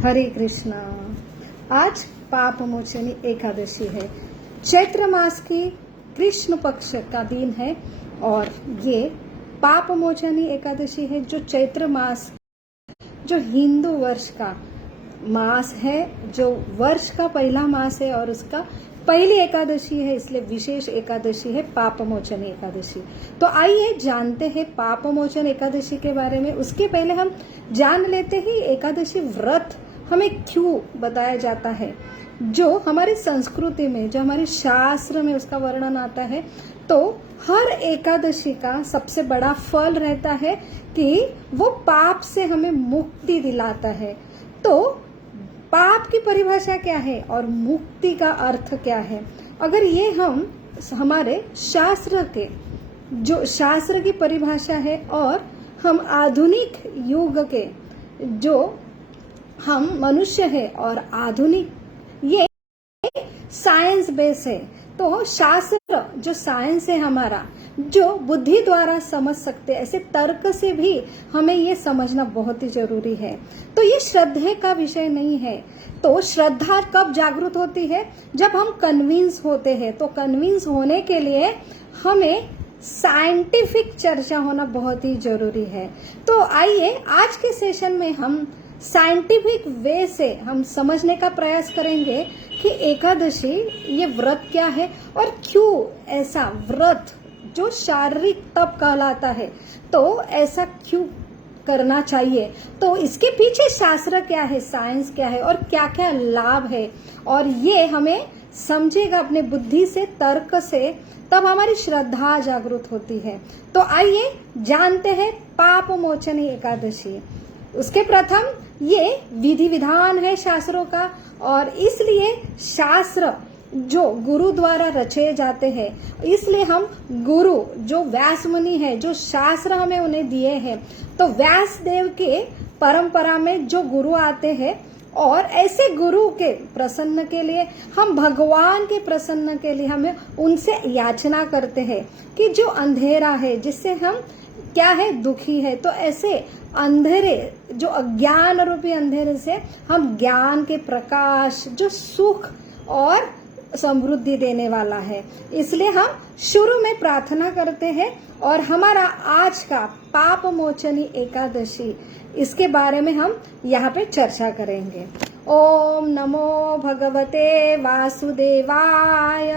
हरे कृष्णा। आज पाप मोचनी एकादशी है। चैत्र मास की कृष्ण पक्ष का दिन है और ये पाप मोचनी एकादशी है जो चैत्र मास, जो हिंदू वर्ष का मास है, जो वर्ष का पहला मास है और उसका पहली एकादशी है, इसलिए विशेष एकादशी है पाप मोचन एकादशी। तो आइए जानते हैं पाप मोचन एकादशी के बारे में। उसके पहले हम जान लेते हैं एकादशी व्रत हमें क्यों बताया जाता है। जो हमारी संस्कृति में, जो हमारे शास्त्र में उसका वर्णन आता है, तो हर एकादशी का सबसे बड़ा फल रहता है कि वो पाप से हमें मुक्ति दिलाता है। तो पाप की परिभाषा क्या है और मुक्ति का अर्थ क्या है, अगर ये हम हमारे शास्त्र के, जो शास्त्र की परिभाषा है, और हम आधुनिक युग के जो हम मनुष्य है और आधुनिक ये साइंस बेस है, तो शास्त्र जो साइंस है हमारा, जो बुद्धि द्वारा समझ सकते, ऐसे तर्क से भी हमें ये समझना बहुत ही जरूरी है। तो ये श्रद्धा का विषय नहीं है। तो श्रद्धा कब जागृत होती है? जब हम कन्विंस होते हैं। तो कन्विंस होने के लिए हमें साइंटिफिक चर्चा होना बहुत ही जरूरी है। तो आइए आज के सेशन में हम साइंटिफिक वे से हम समझने का प्रयास करेंगे कि एकादशी ये व्रत क्या है और क्यों ऐसा व्रत जो शारीरिक तप कहलाता है, तो ऐसा क्यों करना चाहिए। तो इसके पीछे शास्त्र क्या है, साइंस क्या है और क्या क्या लाभ है, और ये हमें समझेगा अपने बुद्धि से, तर्क से, तब हमारी श्रद्धा जागृत होती है। तो आइए जानते हैं पाप मोचनी एकादशी। उसके प्रथम ये विधि विधान है शास्त्रों का, और इसलिए शास्त्र जो गुरु द्वारा रचे जाते हैं, इसलिए हम गुरु जो व्यास मुनि है, जो शास्त्र हमें उन्हें दिए हैं, तो व्यास देव के परंपरा में जो गुरु आते हैं, और ऐसे गुरु के प्रसन्न के लिए हम भगवान के प्रसन्न के लिए हमें उनसे याचना करते हैं कि जो अंधेरा है, जिससे हम क्या है, दुखी है, तो ऐसे अंधेरे, जो अज्ञान रूपी अंधेरे से हम ज्ञान के प्रकाश, जो सुख और समृद्धि देने वाला है, इसलिए हम शुरू में प्रार्थना करते हैं। और हमारा आज का पाप मोचनी एकादशी, इसके बारे में हम यहाँ पे चर्चा करेंगे। ओम नमो भगवते वासुदेवाय।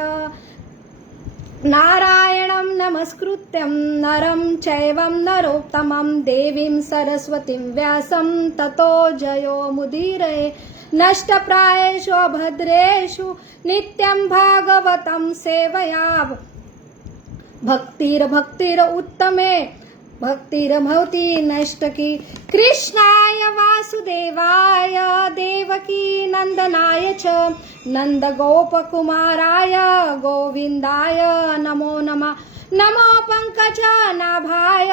नारायणं नमस्कृत्यं नरं चैवं नरोत्तमं देवीं सरस्वतीं व्यासं ततो जयो मुदीरये। नष्टप्रायेषु अभद्रेषु नित्यं भागवतं सेवया। भक्तिर्भक्तिर उत्तमे भक्तिर्भवति नष्टकी। कृष्णाय वासुदेवाय देवकी नंदनाय च नंदगोपकुमाराय गोविंदाय नमो नमः। नमो पंकजनाभाय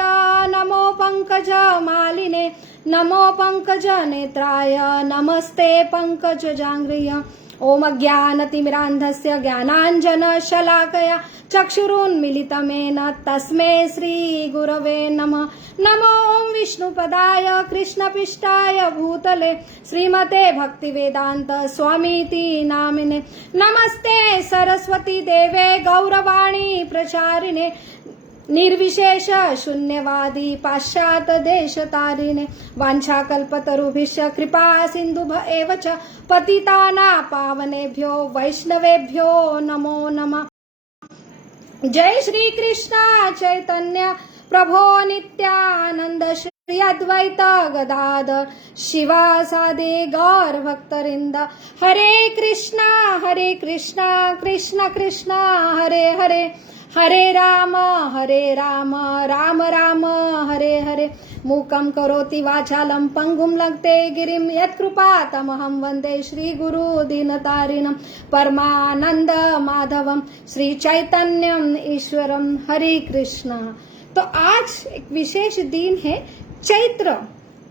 नमो पंकजमालिने नमो पंकजनेत्राय नमस्ते पंकजजाङ्घ्रिय। ओम ज्ञानतिमिरान्धस्य ज्ञानाञ्जनशलाकया चक्षुरुन्मीलितमेन तस्मै श्रीगुरवे नमः। नमो ओम विष्णुपदाय कृष्णपिष्टाय भूतले श्रीमते भक्तिवेदान्त स्वामीति नामिने। नमस्ते सरस्वती देवे गौरवाणी प्रचारिणे निर्विशेष शून्यवादी पाश्चात देश तारिणे। वाञ्छाकल्पतरुभ्यश्च कृपा सिन्धुभ्य एव च पतितानां पावनेभ्यो वैष्णवेभ्यो नमो नमः। जय श्री कृष्ण चैतन्य प्रभो नित्यानंद श्री अद्वैत गदाधर शिवासादि गौर भक्तवृंद। हरे कृष्णा कृष्ण कृष्ण हरे हरे, हरे राम राम राम हरे हरे। मूकं करोति वाचालं पंगुं लंघते गिरिं यत्कृपातमहं वन्दे श्रीगुरु दीनतारिणं परमानंद माधवं श्री चैतन्यम ईश्वरम। हरे कृष्णा। तो आज एक विशेष दिन है, चैत्र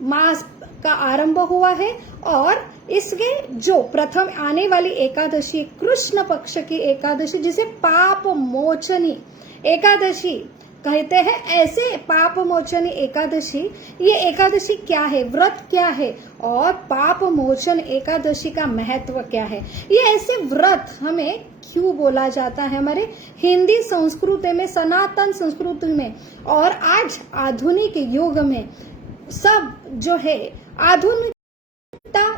मास का आरंभ हुआ है, और इसके जो प्रथम आने वाली एकादशी, कृष्ण पक्ष की एकादशी, जिसे पाप मोचनी एकादशी कहते हैं ऐसे पाप मोचन एकादशी, ये एकादशी क्या है, व्रत क्या है और पाप मोचन एकादशी का महत्व क्या है, ये ऐसे व्रत हमें क्यों बोला जाता है हमारे हिंदी संस्कृति में, सनातन संस्कृति में। और आज आधुनिक युग में सब जो है आधुनिक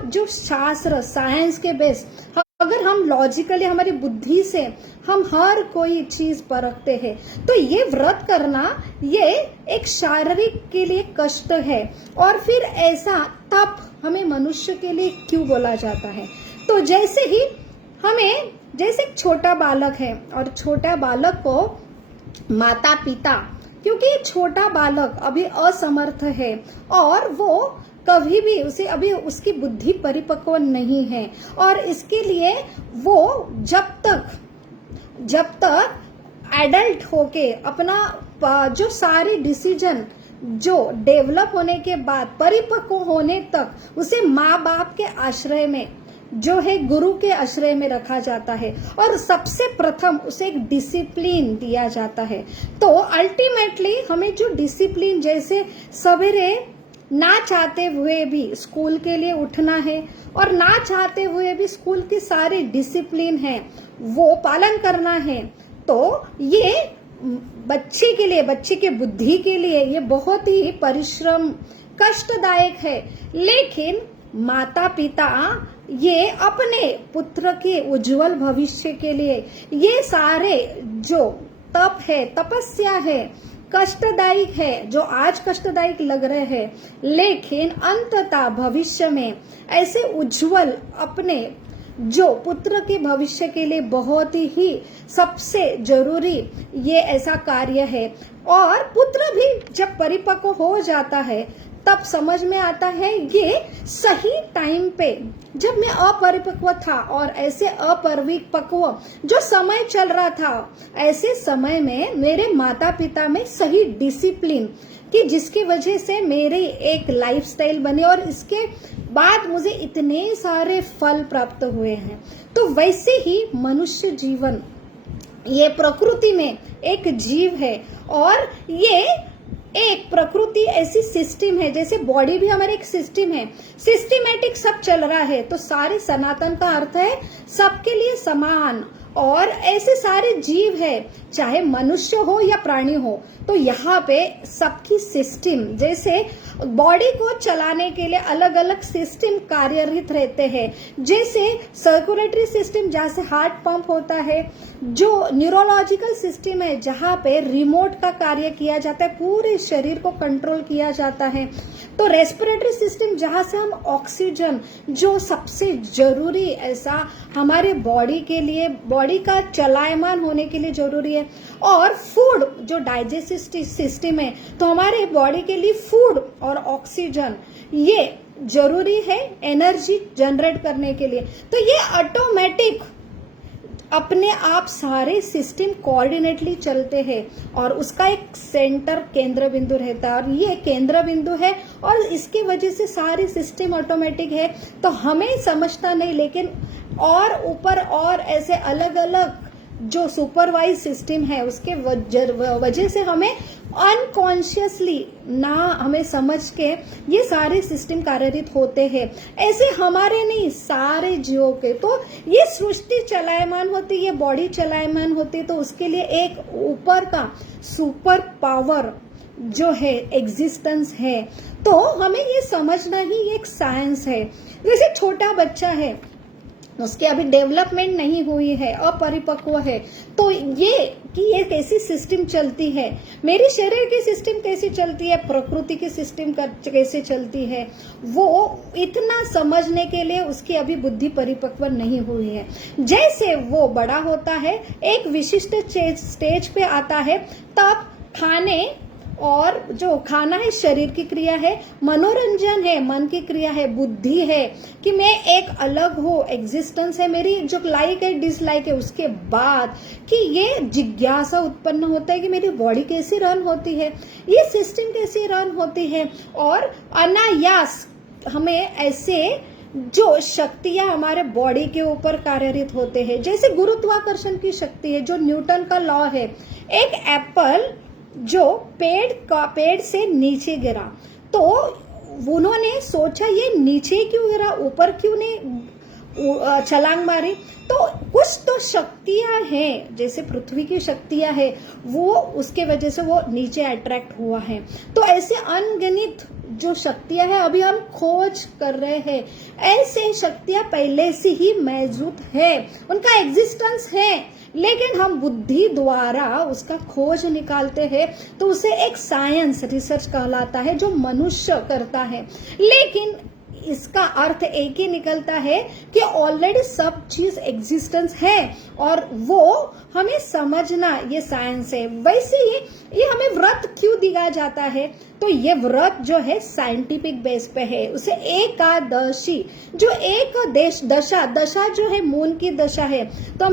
जो शास्त्र साइंस के बेस, अगर हम लॉजिकली हमारी बुद्धि से हम हर कोई चीज परखते हैं, तो ये व्रत करना ये एक शारीरिक के लिए कष्ट है। और फिर ऐसा तप हमें मनुष्य के लिए क्यों बोला जाता है, तो जैसे ही हमें, जैसे एक छोटा बालक है और छोटा बालक को माता पिता, क्योंकि छोटा बालक अभी असमर्थ है और वो कभी भी उसे अभी उसकी बुद्धि परिपक्व नहीं है, और इसके लिए वो जब तक एडल्ट होके अपना जो सारी डिसीजन जो डेवलप होने के बाद परिपक्व होने तक उसे माँ बाप के आश्रय में, जो है गुरु के आश्रय में रखा जाता है और सबसे प्रथम उसे एक डिसिप्लिन दिया जाता है। तो अल्टीमेटली हमें जो डिसिप्लिन, जैसे सवेरे ना चाहते हुए भी स्कूल के लिए उठना है और ना चाहते हुए भी स्कूल की सारी डिसिप्लिन है वो पालन करना है, तो ये बच्चे के लिए, बच्चे के बुद्धि के लिए ये बहुत ही परिश्रम कष्टदायक है। लेकिन माता पिता ये अपने पुत्र के उज्जवल भविष्य के लिए ये सारे जो तप है, तपस्या है, कष्टदायक है, जो आज कष्टदायक लग रहे हैं, लेकिन अंततः भविष्य में ऐसे उज्जवल अपने जो पुत्र के भविष्य के लिए बहुत ही सबसे जरूरी ये ऐसा कार्य है। और पुत्र भी जब परिपक्व हो जाता है तब समझ में आता है ये सही टाइम पे, जब मैं अपरिपक्व था और ऐसे अपरिपक्व जो समय चल रहा था, ऐसे समय में मेरे माता पिता में सही डिसिप्लिन कि जिसकी वजह से मेरी एक लाइफस्टाइल बनी और इसके बाद मुझे इतने सारे फल प्राप्त हुए हैं। तो वैसे ही मनुष्य जीवन ये प्रकृति में एक जीव है और ये एक प्रकृति ऐसी सिस्टम है, जैसे बॉडी भी हमारे एक सिस्टम है, सिस्टमेटिक सब चल रहा है। तो सारे सनातन का अर्थ है सबके लिए समान, और ऐसे सारे जीव है चाहे मनुष्य हो या प्राणी हो, तो यहाँ पे सबकी सिस्टम, जैसे बॉडी को चलाने के लिए अलग अलग सिस्टम कार्यरत रहते हैं, जैसे सर्कुलेटरी सिस्टम जहाँ से हार्ट पंप होता है, जो न्यूरोलॉजिकल सिस्टम है जहाँ पे रिमोट का कार्य किया जाता है, पूरे शरीर को कंट्रोल किया जाता है, तो रेस्पिरेटरी सिस्टम जहाँ से हम ऑक्सीजन जो सबसे जरूरी ऐसा हमारे बॉडी के लिए, बॉडी का चलायमान होने के लिए जरूरी है, और फूड जो डाइजेस्टिव सिस्टम है, तो हमारे बॉडी के लिए फूड और ऑक्सीजन ये जरूरी है एनर्जी जनरेट करने के लिए। तो ये ऑटोमेटिक अपने आप सारे सिस्टम कोऑर्डिनेटली चलते हैं और उसका एक सेंटर केंद्र बिंदु रहता है, और ये केंद्र बिंदु है और इसकी वजह से सारी सिस्टम ऑटोमेटिक है। तो हमें समझता नहीं, लेकिन और ऊपर और ऐसे अलग अलग जो सुपरवाइज सिस्टम है उसके वजह से हमें अनकॉन्शियसली ना हमें समझ के ये सारे सिस्टम कार्यरत होते हैं। ऐसे हमारे नहीं, सारे जीवों के। तो ये सृष्टि चलायमान होती है, बॉडी चलायमान होती है, तो उसके लिए एक ऊपर का सुपर पावर जो है एग्जिस्टेंस है। तो हमें ये समझना ही एक साइंस है। जैसे छोटा बच्चा है, उसकी अभी डेवलपमेंट नहीं हुई है, अपरिपक्व है, तो ये कि ये कैसी सिस्टम चलती है, मेरी शरीर की सिस्टम कैसी चलती है, प्रकृति की सिस्टम कैसे चलती है, वो इतना समझने के लिए उसकी अभी बुद्धि परिपक्व नहीं हुई है। जैसे वो बड़ा होता है, एक विशिष्ट स्टेज पे आता है, तब खाने और जो खाना है शरीर की क्रिया है, मनोरंजन है मन की क्रिया है, बुद्धि है कि मैं एक अलग हूँ, एग्जिस्टेंस है मेरी, जो लाइक है डिसलाइक है, उसके बाद कि ये जिज्ञासा उत्पन्न होता है कि मेरी बॉडी कैसी रन होती है, ये सिस्टम कैसी रन होती है, और अनायास हमें ऐसे जो शक्तियां हमारे बॉडी के ऊपर कार्यरत होते हैं, जैसे गुरुत्वाकर्षण की शक्ति है जो न्यूटन का लॉ है। एक एप्पल जो पेड़ से नीचे गिरा, तो उन्होंने सोचा ये नीचे क्यों गिरा, ऊपर क्यों नहीं छलांग मारी। तो कुछ तो शक्तियां हैं, जैसे पृथ्वी की शक्तियां हैं, वो उसके वजह से वो नीचे अट्रैक्ट हुआ है। तो ऐसे अनगिनत जो शक्तियां हैं अभी हम खोज कर रहे हैं, ऐसे शक्तियां पहले से ही मौजूद है, उनका एग्जिस्टेंस है, लेकिन हम बुद्धि द्वारा उसका खोज निकालते हैं, तो उसे एक साइंस रिसर्च कहलाता है जो मनुष्य करता है। लेकिन इसका अर्थ एक ही निकलता है कि ऑलरेडी सब चीज एग्जिस्टेंस है और वो हमें समझना ये साइंस है। वैसे ही ये हमें व्रत क्यों दिया जाता है, तो ये व्रत जो है साइंटिफिक बेस पे है। उसे एकादशी, जो एक दशा जो है मून की दशा है, तो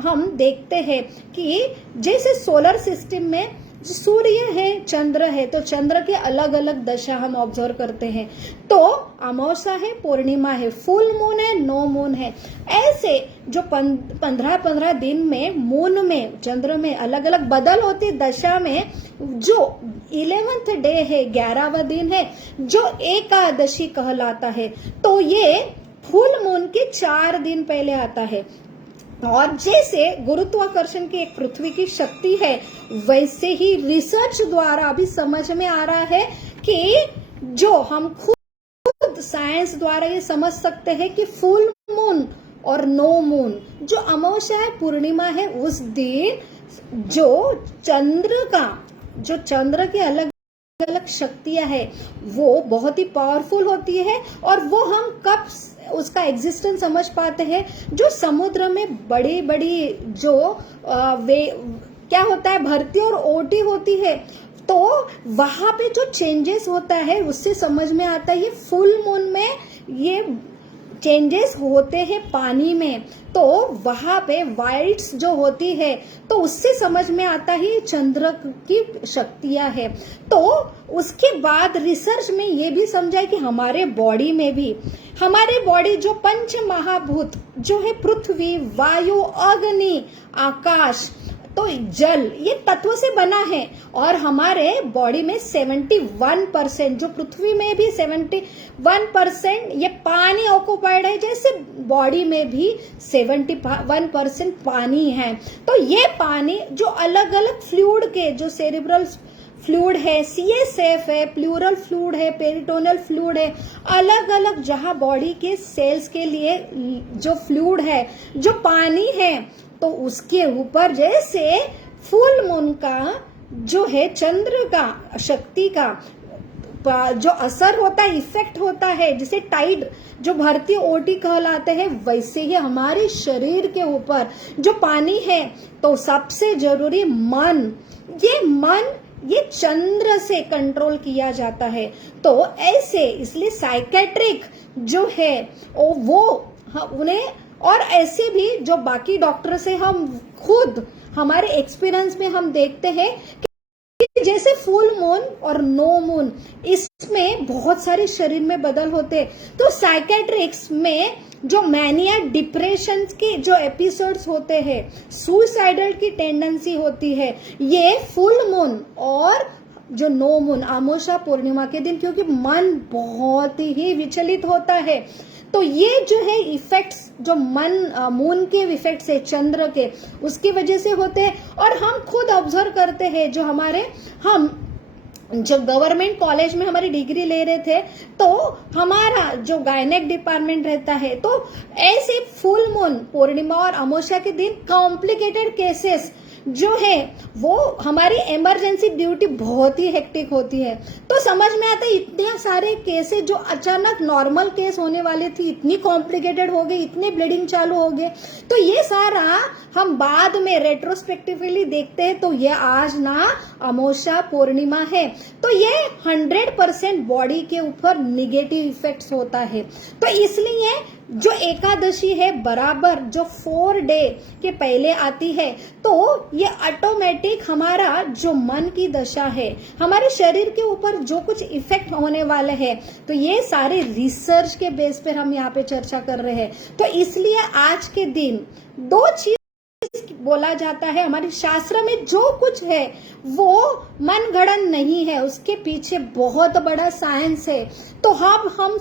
हम देखते हैं कि जैसे सोलर सिस्टम में सूर्य है, चंद्र है, तो चंद्र के अलग अलग दशा हम ऑब्जर्व करते हैं। तो अमावस्या है, पूर्णिमा है, फुल मून है, नो मून है। ऐसे जो 15 दिन में मून में, चंद्र में अलग अलग बदल होती दशा में, जो 11th डे है, 11वां दिन है, जो एकादशी कहलाता है, तो ये फुल मून के 4 दिन पहले आता है। और जैसे गुरुत्वाकर्षण की एक पृथ्वी की शक्ति है, वैसे ही रिसर्च द्वारा भी समझ में आ रहा है कि जो हम खुद साइंस द्वारा ये समझ सकते हैं कि फुल मून और नो मून, जो अमावस्या है, पूर्णिमा है, उस दिन जो चंद्र के अलग अलग शक्तियां है वो बहुत ही पावरफुल होती है। और वो हम कब उसका एग्जिस्टेंस समझ पाते हैं, जो समुद्र में बड़ी बड़ी जो वे क्या होता है, भरती और ओटी होती है, तो वहां पे जो चेंजेस होता है उससे समझ में आता है ये फुल मून में ये चेंजेस होते हैं पानी में, तो वहां पे वाइट्स जो होती है, तो उससे समझ में आता है चंद्र की शक्तियां है। तो उसके बाद रिसर्च में ये भी समझा है कि हमारे बॉडी में भी, हमारे बॉडी जो पंच महाभूत जो है पृथ्वी, वायु, अग्नि, आकाश, तो जल, ये तत्व से बना है। और हमारे बॉडी में 71%, जो पृथ्वी में भी 71% ये पानी ऑक्युपाइड है, जैसे बॉडी में भी 71% पानी है। तो ये पानी जो अलग अलग फ्लूइड के, जो सेरिब्रल फ्लूइड है, CSF है, प्लूरल फ्लूइड है, पेरिटोनियल फ्लूइड है, अलग अलग जहां बॉडी के सेल्स के लिए जो फ्लूइड है, जो पानी है, तो उसके ऊपर जैसे फुल मून का जो है चंद्र का शक्ति का जो असर होता है, इफेक्ट होता है, जैसे टाइड जो भरती ओटी कहलाते हैं, वैसे ही हमारे शरीर के ऊपर जो पानी है, तो सबसे जरूरी मन, ये चंद्र से कंट्रोल किया जाता है। तो ऐसे इसलिए साइकेट्रिक जो है वो उन्हें, और ऐसे भी जो बाकी डॉक्टर से हम खुद हमारे एक्सपीरियंस में हम देखते हैं कि जैसे फुल मून और नो मून, इसमें बहुत सारे शरीर में बदल होते हैं। तो साइकेट्रिक्स में जो मैनिया, डिप्रेशन के जो एपिसोड्स होते हैं, सुसाइडल की टेंडेंसी होती है, ये फुल मून और जो नो मून, अमावस्या पूर्णिमा के दिन, क्योंकि मन बहुत ही विचलित होता है, तो ये जो है इफेक्ट्स जो मून के इफेक्ट्स है चंद्र के, उसकी वजह से होते हैं। और हम खुद ऑब्जर्व करते हैं, जो हम जब गवर्नमेंट कॉलेज में हमारी डिग्री ले रहे थे, तो हमारा जो गायनेक डिपार्टमेंट रहता है, तो ऐसे फुल मून, पूर्णिमा और अमावस्या के दिन कॉम्प्लिकेटेड केसेस जो है, वो हमारी इमरजेंसी ड्यूटी बहुत ही हेक्टिक होती है। तो समझ में आता है इतने सारे केसेस जो अचानक नॉर्मल केस होने वाले थी, इतनी कॉम्प्लिकेटेड हो गए, इतने ब्लीडिंग चालू हो गए। तो ये सारा हम बाद में रेट्रोस्पेक्टिवली देखते हैं, तो ये आज ना अमावस्या पूर्णिमा है, तो ये 100% बॉडी के ऊपर निगेटिव इफेक्ट्स होता है। तो इसलिए जो एकादशी है बराबर जो 4 डे के पहले आती है, तो ये ऑटोमेटिक हमारा जो मन की दशा है, हमारे शरीर के ऊपर जो कुछ इफेक्ट होने वाले हैं, तो ये सारे रिसर्च के बेस पर हम यहाँ पे चर्चा कर रहे हैं। तो इसलिए आज के दिन 2 चीज बोला जाता है, हमारे शास्त्र में जो कुछ है वो मनगढ़ंत नहीं है, उसके पीछे बहुत बड़ा साइंस है। तो हम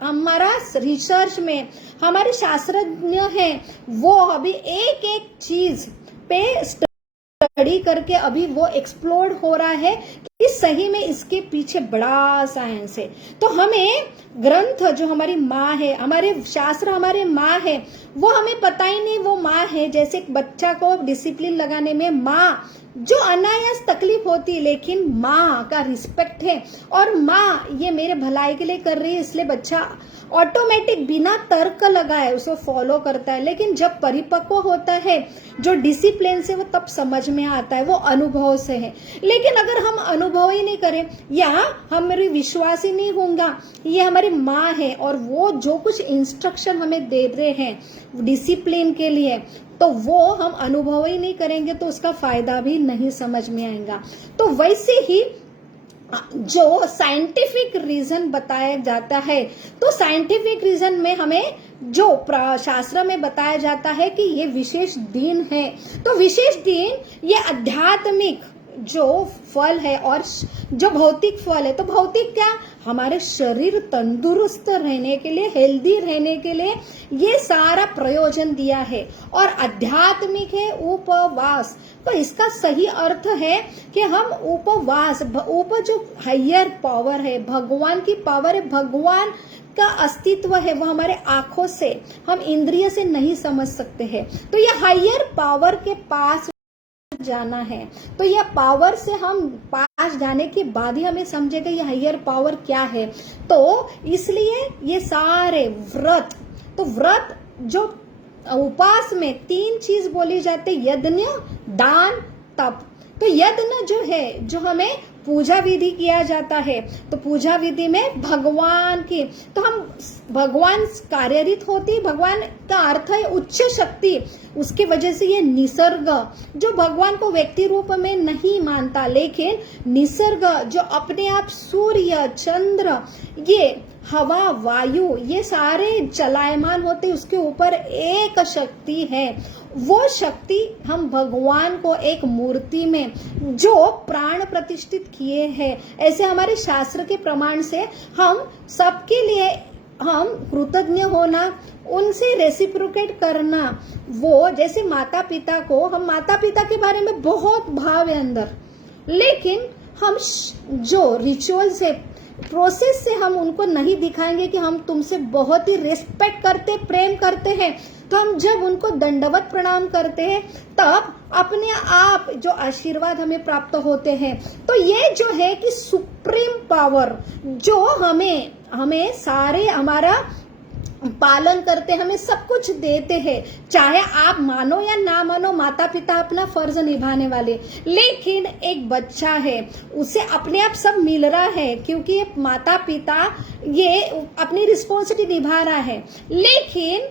हमारा रिसर्च में हमारे शास्त्रज्ञ हैं, वो अभी एक एक चीज पे स्टडी करके अभी वो एक्सप्लोर हो रहा है कि सही में इसके पीछे बड़ा साइंस है। तो हमें ग्रंथ जो हमारी माँ है, हमारे शास्त्र हमारे माँ है, वो हमें पता ही नहीं वो माँ है। जैसे एक बच्चा को डिसिप्लिन लगाने में माँ जो अनायास तकलीफ होती है, लेकिन माँ का रिस्पेक्ट है और माँ ये मेरे भलाई के लिए कर रही है, इसलिए बच्चा ऑटोमेटिक बिना तर्क लगाए उसे फॉलो करता है। लेकिन जब परिपक्व होता है, जो डिसिप्लिन से, वो तब समझ में आता है, वो अनुभव से है। लेकिन अगर हम अनुभव ही नहीं करें या हमारी विश्वास ही नहीं होगा ये हमारी माँ है और वो जो कुछ इंस्ट्रक्शन हमें दे रहे हैं डिसिप्लिन के लिए, तो वो हम अनुभव ही नहीं करेंगे तो उसका फायदा भी नहीं समझ में आएगा। तो वैसे ही जो साइंटिफिक रीजन बताया जाता है, तो साइंटिफिक रीजन में हमें जो शास्त्र में बताया जाता है कि ये विशेष दिन है, तो विशेष दिन ये आध्यात्मिक जो फल है और जो भौतिक फल है, तो भौतिक क्या, हमारे शरीर तंदुरुस्त रहने के लिए, हेल्दी रहने के लिए ये सारा प्रयोजन दिया है। और आध्यात्मिक है उपवास, तो इसका सही अर्थ है कि हम उपवास, जो हायर पावर है, भगवान की पावर है, भगवान का अस्तित्व है, वो हमारे आंखों से, हम इंद्रिय से नहीं समझ सकते हैं। तो ये हायर पावर के पास जाना है, तो यह पावर से हम पास जाने के बाद ही हमें समझेगा ये हायर पावर क्या है। तो इसलिए ये सारे व्रत, तो व्रत जो उपास में 3 चीज बोली जाती है, यज्ञ, दान, तप। तो यज्ञ जो है, जो हमें पूजा विधि किया जाता है, तो पूजा विधि में भगवान की, तो हम भगवान कार्यरत होती, भगवान का अर्थ है उच्च शक्ति, उसकी वजह से ये निसर्ग जो भगवान को व्यक्ति रूप में नहीं मानता, लेकिन निसर्ग जो अपने आप सूर्य, चंद्र, ये हवा, वायु, ये सारे चलायमान होते, उसके ऊपर एक शक्ति है। वो शक्ति हम भगवान को एक मूर्ति में जो प्राण प्रतिष्ठित किए हैं, ऐसे हमारे शास्त्र के प्रमाण से हम सबके लिए हम कृतज्ञ होना, उनसे रेसिप्रोकेट करना। वो जैसे माता पिता को, हम माता पिता के बारे में बहुत भाव है अंदर, लेकिन हम जो रिचुअल्स है, प्रोसेस से हम उनको नहीं दिखाएंगे कि हम तुमसे बहुत ही रेस्पेक्ट करते, प्रेम करते हैं। तो हम जब उनको दंडवत प्रणाम करते हैं, तब अपने आप जो आशीर्वाद हमें प्राप्त होते हैं। तो ये जो है कि सुप्रीम पावर जो हमें सारे हमारा पालन करते, हमें सब कुछ देते हैं, चाहे आप मानो या ना मानो, माता पिता अपना फर्ज निभाने वाले। लेकिन एक बच्चा है, उसे अपने आप सब मिल रहा है, क्योंकि माता पिता ये अपनी रिस्पॉन्सिबिलिटी निभा रहा है। लेकिन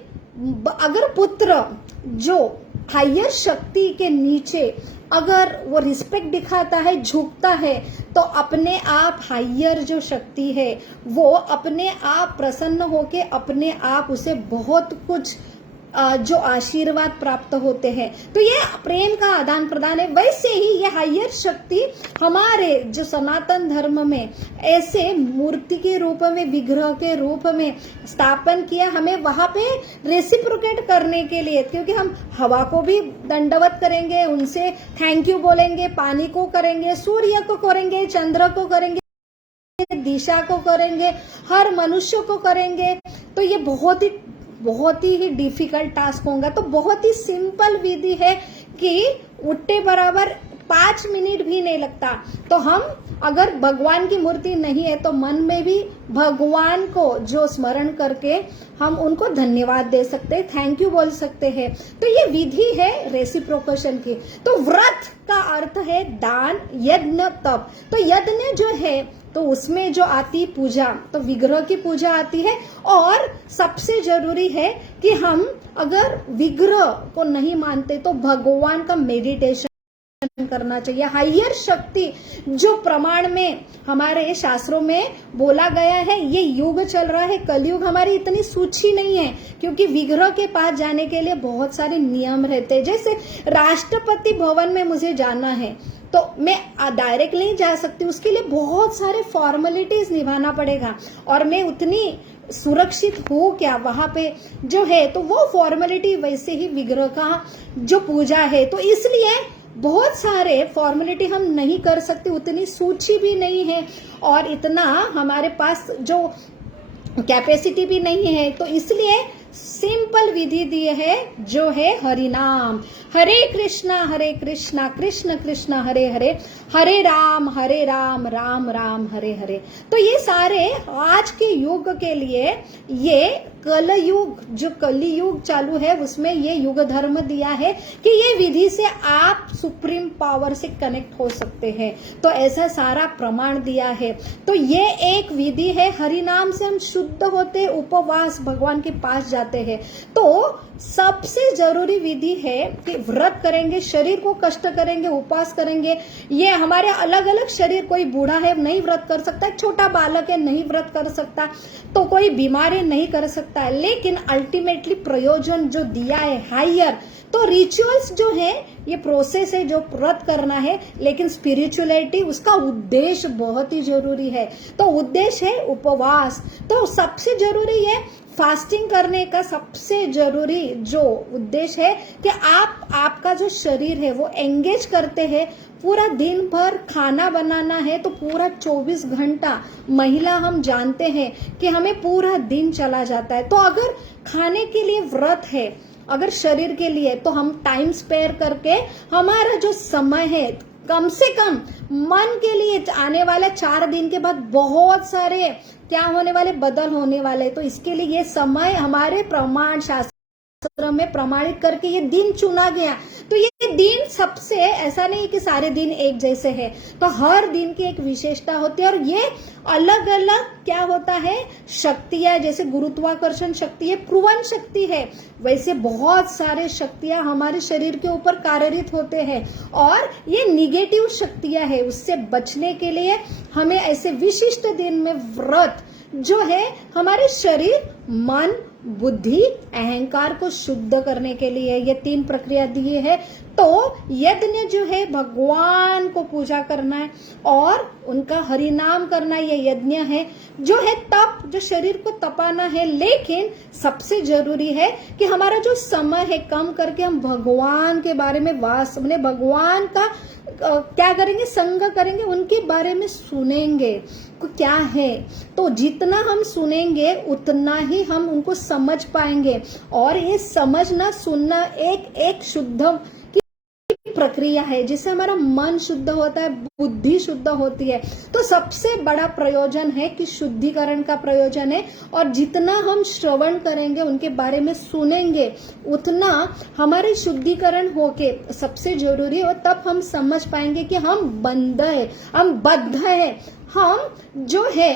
अगर पुत्र जो हायर शक्ति के नीचे अगर वो रिस्पेक्ट दिखाता है, झुकता है, तो अपने आप हायर जो शक्ति है वो अपने आप प्रसन्न होके अपने आप उसे बहुत कुछ जो आशीर्वाद प्राप्त होते हैं। तो ये प्रेम का आदान प्रदान है। वैसे ही ये हायर शक्ति हमारे जो सनातन धर्म में ऐसे मूर्ति के रूप में, विग्रह के रूप में स्थापन किया, हमें वहां पे रेसिप्रोकेट करने के लिए, क्योंकि हम हवा को भी दंडवत करेंगे, उनसे थैंक यू बोलेंगे, पानी को करेंगे, सूर्य को करेंगे, चंद्र को करेंगे, दिशा को करेंगे, हर मनुष्य को करेंगे। तो ये बहुत ही डिफिकल्ट टास्क होगा। तो बहुत ही सिंपल विधि है कि उठते बराबर 5 मिनट भी नहीं लगता। तो हम अगर भगवान की मूर्ति नहीं है तो मन में भी भगवान को जो स्मरण करके हम उनको धन्यवाद दे सकते हैं, थैंक यू बोल सकते हैं। तो ये विधि है रेसिप्रोकेशन की। तो व्रत का अर्थ है दान, यज्ञ, तप। तो यज्ञ जो है तो उसमें जो आती पूजा, तो विग्रह की पूजा आती है। और सबसे जरूरी है कि हम अगर विग्रह को नहीं मानते तो भगवान का मेडिटेशन करना चाहिए। हायर शक्ति जो प्रमाण में हमारे शास्त्रों में बोला गया है, ये युग चल रहा है कलयुग, हमारी इतनी सूची नहीं है, क्योंकि विग्रह के पास जाने के लिए बहुत सारे नियम रहते हैं। जैसे राष्ट्रपति भवन में मुझे जाना है तो मैं डायरेक्ट नहीं जा सकती, उसके लिए बहुत सारे फॉर्मेलिटीज निभाना पड़ेगा, और मैं उतनी सुरक्षित हो क्या वहां पे जो है, तो वो फॉर्मेलिटी वैसे ही विग्रह का जो पूजा है, तो इसलिए बहुत सारे फॉर्मेलिटी हम नहीं कर सकते, उतनी सूची भी नहीं है और इतना हमारे पास जो कैपेसिटी भी नहीं है। तो इसलिए सिंपल विधि दी है जो है हरिनाम, हरे कृष्णा कृष्ण कृष्ण हरे हरे, हरे राम राम राम हरे हरे। तो ये सारे आज के युग के लिए, ये कलयुग जो कलियुग चालू है उसमें ये युग धर्म दिया है कि ये विधि से आप सुप्रीम पावर से कनेक्ट हो सकते हैं। तो ऐसा सारा प्रमाण दिया है। तो ये एक विधि है, हरिनाम से हम शुद्ध होते, उपवास भगवान के पास जाते हैं। तो सबसे जरूरी विधि है कि व्रत करेंगे, शरीर को कष्ट करेंगे, उपवास करेंगे। ये हमारे अलग अलग शरीर, कोई बूढ़ा है नहीं व्रत कर सकता, छोटा बालक है नहीं व्रत कर सकता, तो कोई बीमार है नहीं कर सकता है, लेकिन अल्टीमेटली प्रयोजन जो दिया है हायर, तो रिचुअल्स जो है ये प्रोसेस है जो व्रत करना है, लेकिन स्पिरिचुअलिटी उसका उद्देश्य बहुत ही जरूरी है। तो उद्देश्य है उपवास, तो सबसे जरूरी है फास्टिंग करने का। सबसे जरूरी जो उद्देश्य है कि आपका जो शरीर है वो एंगेज करते हैं। पूरा दिन भर खाना बनाना है तो पूरा 24 घंटा, महिला हम जानते हैं कि हमें पूरा दिन चला जाता है। तो अगर खाने के लिए व्रत है, अगर शरीर के लिए, तो हम टाइम स्पेयर करके हमारा जो समय है कम से कम मन के लिए, आने वाले 4 दिन के बाद बहुत सारे क्या होने वाले, बदल होने वाले, तो इसके लिए ये समय हमारे प्रमाण शास्त्र में प्रमाणित करके ये दिन चुना गया। तो ये दिन सबसे, ऐसा नहीं कि सारे दिन एक जैसे है, तो हर दिन की एक विशेषता होती है, और ये अलग अलग क्या होता है, शक्तियां, जैसे गुरुत्वाकर्षण शक्ति है, प्रुवन शक्ति है, वैसे बहुत सारे शक्तियां हमारे शरीर के ऊपर कार्यरत होते हैं, और ये निगेटिव शक्तियां है, उससे बचने के लिए हमें ऐसे विशिष्ट दिन में व्रत जो है हमारे शरीर, मन, बुद्धि, अहंकार को शुद्ध करने के लिए ये 3 प्रक्रिया दी है। तो यज्ञ जो है भगवान को पूजा करना है और उनका हरिनाम करना, ये यज्ञ है जो है तप, जो शरीर को तपाना है। लेकिन सबसे जरूरी है कि हमारा जो समय है कम करके हम भगवान के बारे में अपने भगवान का क्या करेंगे, संग करेंगे, उनके बारे में सुनेंगे क्या है। तो जितना हम सुनेंगे उतना ही हम उनको समझ पाएंगे, और ये समझना सुनना एक एक शुद्ध प्रक्रिया है जिससे हमारा मन शुद्ध होता है, बुद्धि शुद्ध होती है। तो सबसे बड़ा प्रयोजन है कि शुद्धिकरण का प्रयोजन है, और जितना हम श्रवण करेंगे, उनके बारे में सुनेंगे, उतना हमारे शुद्धिकरण होके सबसे जरूरी हो, तब हम समझ पाएंगे कि हम बंध है, हम बद्ध है, हम जो है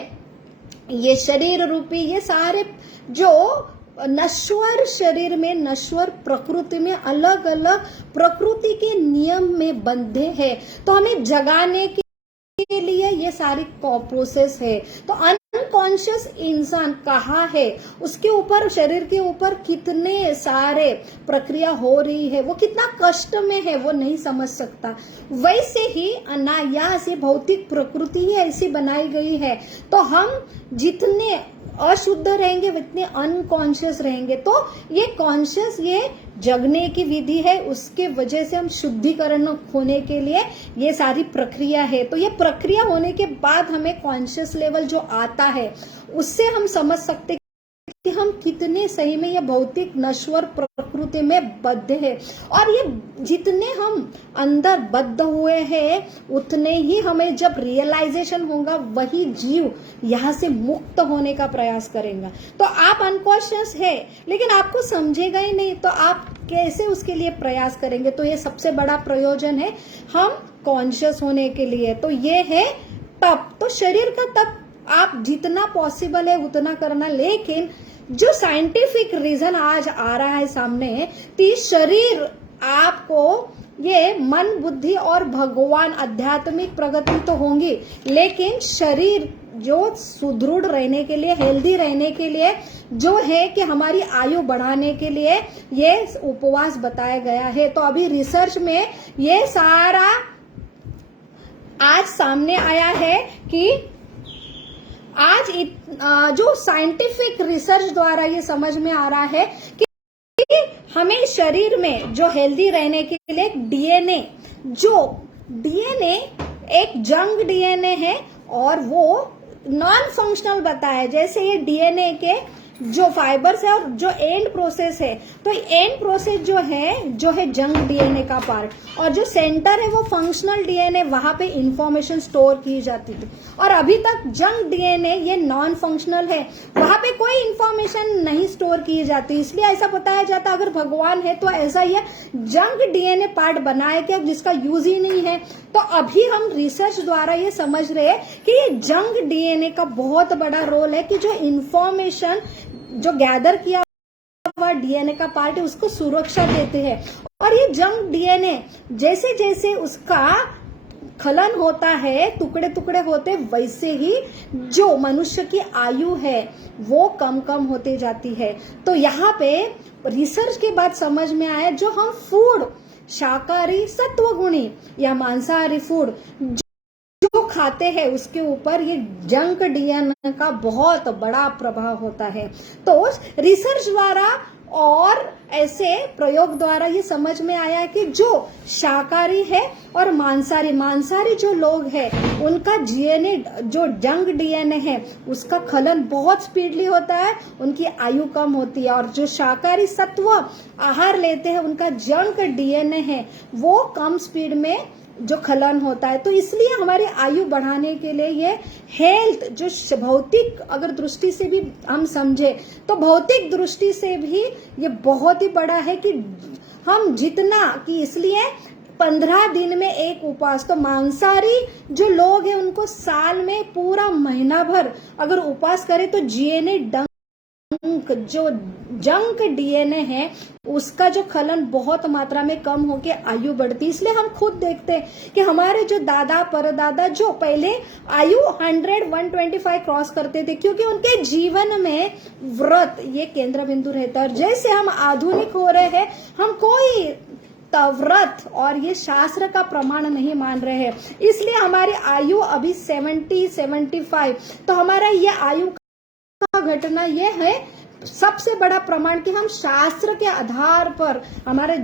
ये शरीर रूपी, ये सारे जो नश्वर शरीर में, नश्वर प्रकृति में, अलग अलग प्रकृति के नियम में बंधे हैं। तो हमें जगाने के लिए ये सारी प्रोसेस है। तो अनकॉन्शियस इंसान कहाँ है, उसके ऊपर, शरीर के ऊपर कितने सारे प्रक्रिया हो रही है, वो कितना कष्ट में है, वो नहीं समझ सकता। वैसे ही अनायास ये भौतिक प्रकृति ही ऐसी बनाई गई है। तो हम जितने अशुद्ध रहेंगे उतने अनकॉन्शियस रहेंगे। तो ये कॉन्शियस, ये जगने की विधि है, उसके वजह से हम शुद्धिकरण होने के लिए ये सारी प्रक्रिया है। तो ये प्रक्रिया होने के बाद हमें कॉन्शियस लेवल जो आता है, उससे हम समझ सकते कि हम कितने सही में ये भौतिक नश्वर प्रकृति में बद्ध है, और ये जितने हम अंदर बद्ध हुए हैं उतने ही हमें जब रियलाइजेशन होगा, वही जीव यहाँ से मुक्त होने का प्रयास करेगा। तो आप अनकॉन्शियस है लेकिन आपको समझेगा ही नहीं, तो आप कैसे उसके लिए प्रयास करेंगे। तो ये सबसे बड़ा प्रयोजन है हम कॉन्शियस होने के लिए। तो ये है तप। तो शरीर का तप आप जितना पॉसिबल है उतना करना, लेकिन जो साइंटिफिक रीजन आज आ रहा है सामने कि शरीर आपको ये मन, बुद्धि और भगवान आध्यात्मिक प्रगति तो होंगी, लेकिन शरीर जो सुदृढ़ रहने के लिए, हेल्दी रहने के लिए, जो है कि हमारी आयु बढ़ाने के लिए ये उपवास बताया गया है। तो अभी रिसर्च में ये सारा आज सामने आया है कि आज जो साइंटिफिक रिसर्च द्वारा ये समझ में आ रहा है कि हमें शरीर में जो हेल्दी रहने के लिए डीएनए, जो डीएनए एक जंग डीएनए है और वो नॉन फंक्शनल बताया, जैसे ये डीएनए के जो फाइबर्स है और जो एंड प्रोसेस है, तो एंड प्रोसेस जो है जंग डीएनए का पार्ट, और जो सेंटर है वो फंक्शनल डीएनए, वहां पे इंफॉर्मेशन स्टोर की जाती थी। और अभी तक जंग डीएनए ये नॉन फंक्शनल है, वहां पे कोई इंफॉर्मेशन नहीं स्टोर की जाती, इसलिए ऐसा बताया जाता अगर भगवान है तो ऐसा ही है, जंग डीएनए पार्ट बनाया क्या जिसका यूज ही नहीं है। तो अभी हम रिसर्च द्वारा ये समझ रहे हैं कि ये जंग डीएनए का बहुत बड़ा रोल है कि जो इंफॉर्मेशन जो गैदर किया हुआ डीएनए का पार्ट है उसको सुरक्षा देते हैं। और ये जंग डीएनए जैसे जैसे उसका खलन होता है, टुकड़े टुकड़े होते, वैसे ही जो मनुष्य की आयु है वो कम कम होते जाती है। तो यहाँ पे रिसर्च के बाद समझ में आया जो हम फूड, शाकाहारी सत्वगुणी या मांसाहारी फूड जो खाते हैं उसके ऊपर ये जंक डीएनए का बहुत बड़ा प्रभाव होता है। तो रिसर्च द्वारा और ऐसे प्रयोग द्वारा ये समझ में आया कि जो शाकाहारी है और मांसाहारी जो लोग हैं उनका डीएनए, जो जंग डीएनए है उसका खलन बहुत स्पीडली होता है, उनकी आयु कम होती है। और जो शाकाहारी सत्व आहार लेते हैं उनका जंग डीएनए है वो कम स्पीड में जो खलन होता है। तो इसलिए हमारी आयु बढ़ाने के लिए ये हेल्थ जो भौतिक अगर दृष्टि से भी हम समझे तो भौतिक दृष्टि से भी ये बहुत ही बड़ा है कि हम जितना कि इसलिए 15 दिन में एक उपवास, तो मांसाहारी जो लोग हैं उनको साल में पूरा महीना भर अगर उपवास करें तो जीएनए जो जंक डीएनए है उसका जो खलन बहुत मात्रा में कम होके आयु बढ़ती। इसलिए हम खुद देखते हैं कि हमारे जो दादा परदादा जो पहले आयु 100-125 क्रॉस करते थे, क्योंकि उनके जीवन में व्रत ये केंद्र बिंदु रहता है। और जैसे हम आधुनिक हो रहे हैं, हम कोई व्रत और ये शास्त्र का प्रमाण नहीं मान रहे हैं, इसलिए हमारी आयु अभी 70-75। तो हमारा ये आयु का घटना ये है सबसे बड़ा प्रमाण कि हम शास्त्र के आधार पर हमारे